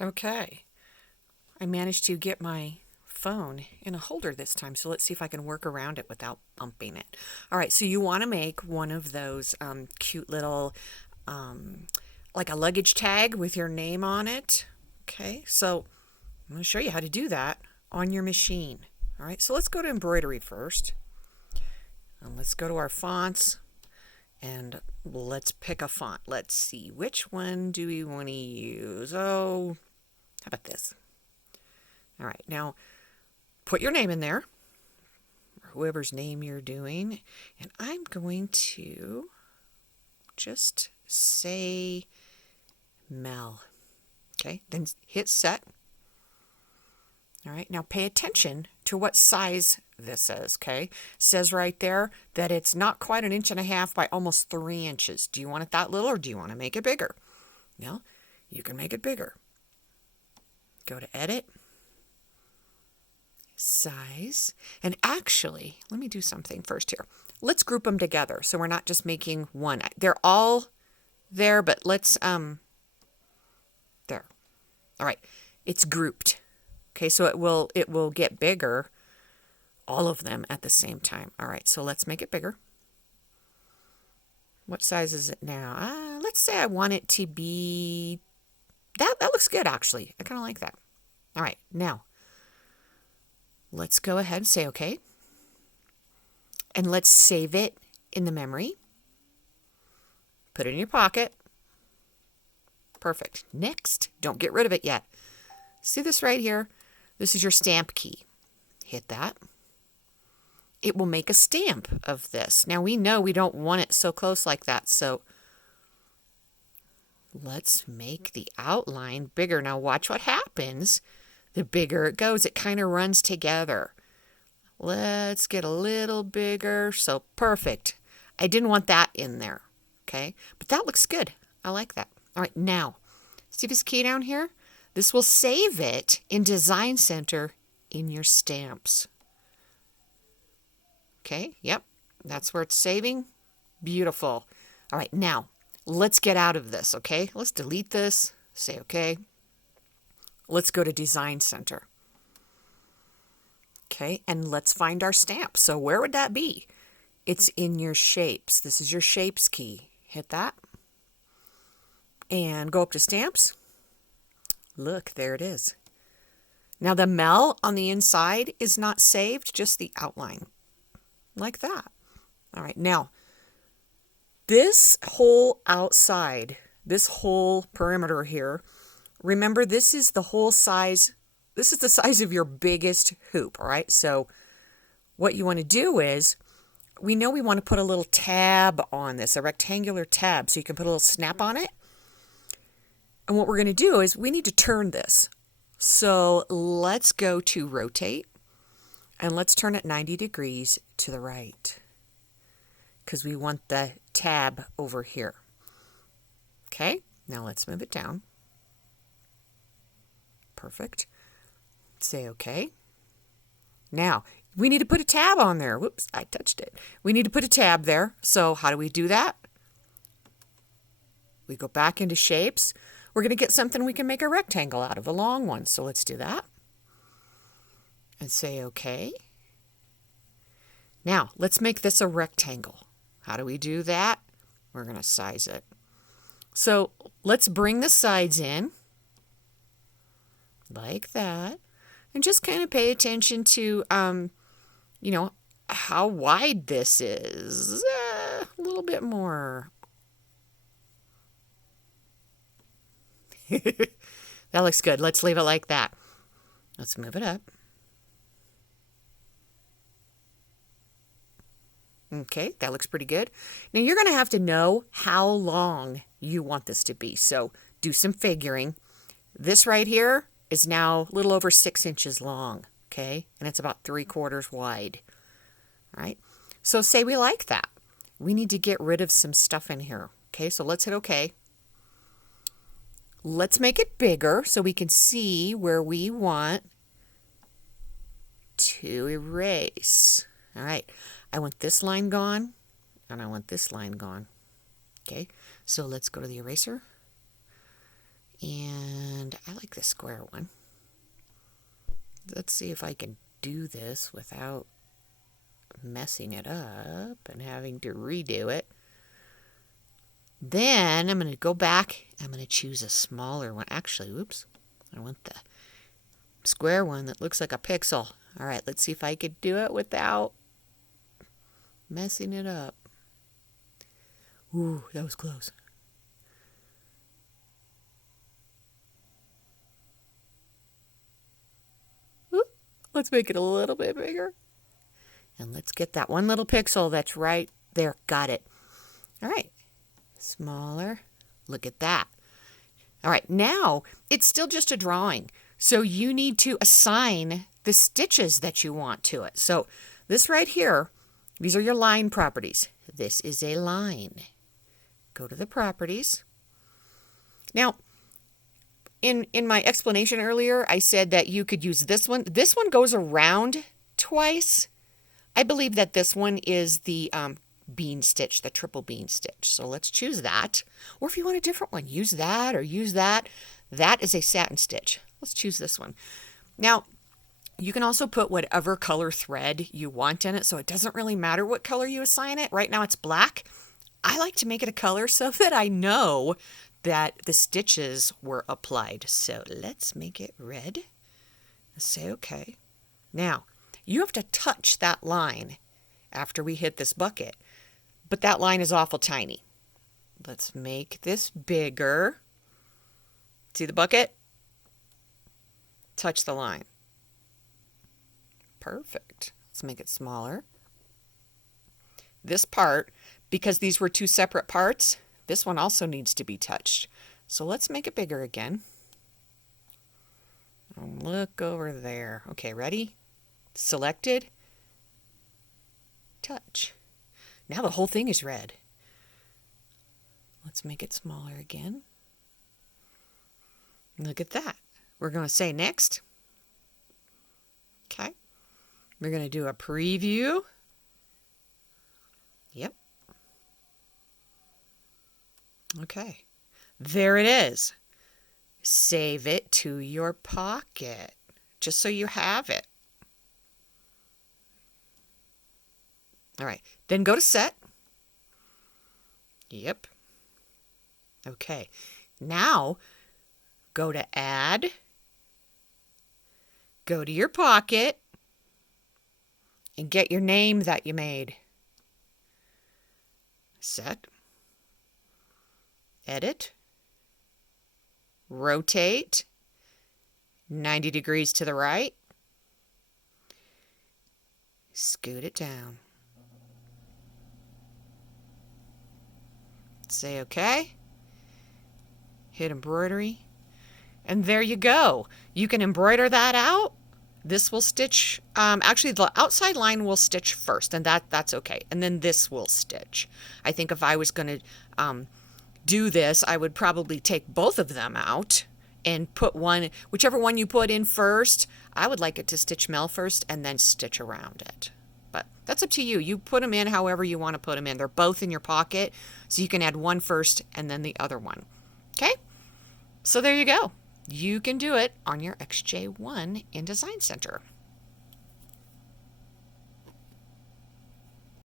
Okay, I managed to get my phone in a holder this time, so let's see if I can work around it without bumping it. All right, so you want to make one of those cute little, um, like a luggage tag with your name on it. Okay, so I'm going to show you how to do that on your machine. All right, so let's go to embroidery first. And let's go to our fonts and let's pick a font. Let's see, which one do we want to use? Oh, how about this? All right, now put your name in there, or whoever's name you're doing, and I'm going to just say Mel. Okay, then hit set. All right, now pay attention to what size this is, okay? It says right there that it's not quite 1.5 inches by almost 3 inches. Do you want it that little or do you want to make it bigger? Well, you can make it bigger. Go to edit, size, and actually, let me do something first here. Let's group them together so we're not just making one. They're all there, but let's, there. All right, it's grouped. Okay, so it will get bigger, all of them at the same time. All right, so let's make it bigger. What size is it now? Let's say I want it to be, that looks good actually. I kind of like that. All right, now let's go ahead and say okay. And let's save it in the memory. Put it in your pocket. Perfect. Next, don't get rid of it yet. See this right here? This is your stamp key. Hit that. It will make a stamp of this. Now we know we don't want it so close like that, so let's make the outline bigger. Now watch what happens. The bigger it goes, it kind of runs together. Let's get a little bigger. So perfect. I didn't want that in there, okay? But that looks good. I like that. All right, now, see this key down here? This will save it in Design Center in your stamps. Okay, yep, that's where it's saving. Beautiful. All right, now, let's get out of this, okay? Let's delete this, say okay. Let's go to Design Center. Okay, and let's find our stamp. So where would that be? It's in your shapes. This is your shapes key. Hit that. And go up to stamps. Look, there it is. Now the Mel on the inside is not saved, just the outline. Like that. All right, now this whole outside, this whole perimeter here, remember this is the whole size, this is the size of your biggest hoop, all right? So what you want to do is, we know we want to put a little tab on this, a rectangular tab, so you can put a little snap on it. And what we're going to do is we need to turn this. So let's go to rotate and let's turn it 90 degrees to the right because we want the tab over here. Okay, now let's move it down. Perfect. Say okay. Now we need to put a tab on there. Whoops, I touched it. We need to put a tab there. So how do we do that? We go back into shapes. We're going to get something we can make a rectangle out of, a long one. So let's do that. And say okay. Now, let's make this a rectangle. How do we do that? We're going to size it. So let's bring the sides in. Like that. And just kind of pay attention to, you know, how wide this is. A little bit more. That looks good. Let's leave it like that. Let's move it up. Okay, that looks pretty good. Now you're going to have to know how long you want this to be. So do some figuring. This right here is now a little over 6 inches long. Okay, and it's about 3/4 wide. All right, so say we like that. We need to get rid of some stuff in here. Okay, so let's hit okay. Let's make it bigger so we can see where we want to erase. All right, I want this line gone, and I want this line gone. Okay, so let's go to the eraser. And I like make the square one. Let's see if I can do this without messing it up and having to redo it. Then I'm going to go back. I'm going to choose a smaller one. Actually, whoops. I want the square one that looks like a pixel. All right, let's see if I could do it without messing it up. Ooh, that was close. Ooh, let's make it a little bit bigger. And let's get that one little pixel that's right there. Got it. All right. Smaller. Look at that. All right. Now, it's still just a drawing. So you need to assign the stitches that you want to it. So this right here, these are your line properties. This is a line. Go to the properties. Now, in my explanation earlier, I said that you could use this one. This one goes around twice. I believe that this one is the bean stitch, the triple bean stitch. So let's choose that. Or if you want a different one, use that or use that. That is a satin stitch. Let's choose this one. Now, you can also put whatever color thread you want in it, so it doesn't really matter what color you assign it. Right now it's black. I like to make it a color so that I know that the stitches were applied. So let's make it red. Say okay. Now, you have to touch that line after we hit this bucket, but that line is awful tiny. Let's make this bigger. See the bucket? Touch the line. Perfect. Let's make it smaller. This part, because these were two separate parts, this one also needs to be touched. So let's make it bigger again. Look over there. Okay, ready? Selected. Touch. Now the whole thing is red. Let's make it smaller again. Look at that. We're going to say next. Okay. We're going to do a preview. Yep. Okay. There it is. Save it to your pocket, just so you have it. All right. Then go to Set. Yep. Okay. Now, go to Add. Go to your pocket. And get your name that you made. Set. Edit. Rotate. 90 degrees to the right. Scoot it down. Say okay. Hit embroidery. And there you go. You can embroider that out. This will stitch, actually the outside line will stitch first, and that's okay. And then this will stitch. I think if I was going to do this, I would probably take both of them out and put one, whichever one you put in first, I would like it to stitch Mel first and then stitch around it. But that's up to you. You put them in however you want to put them in. They're both in your pocket, so you can add one first and then the other one. Okay? So there you go. You can do it on your XJ1 in Design Center.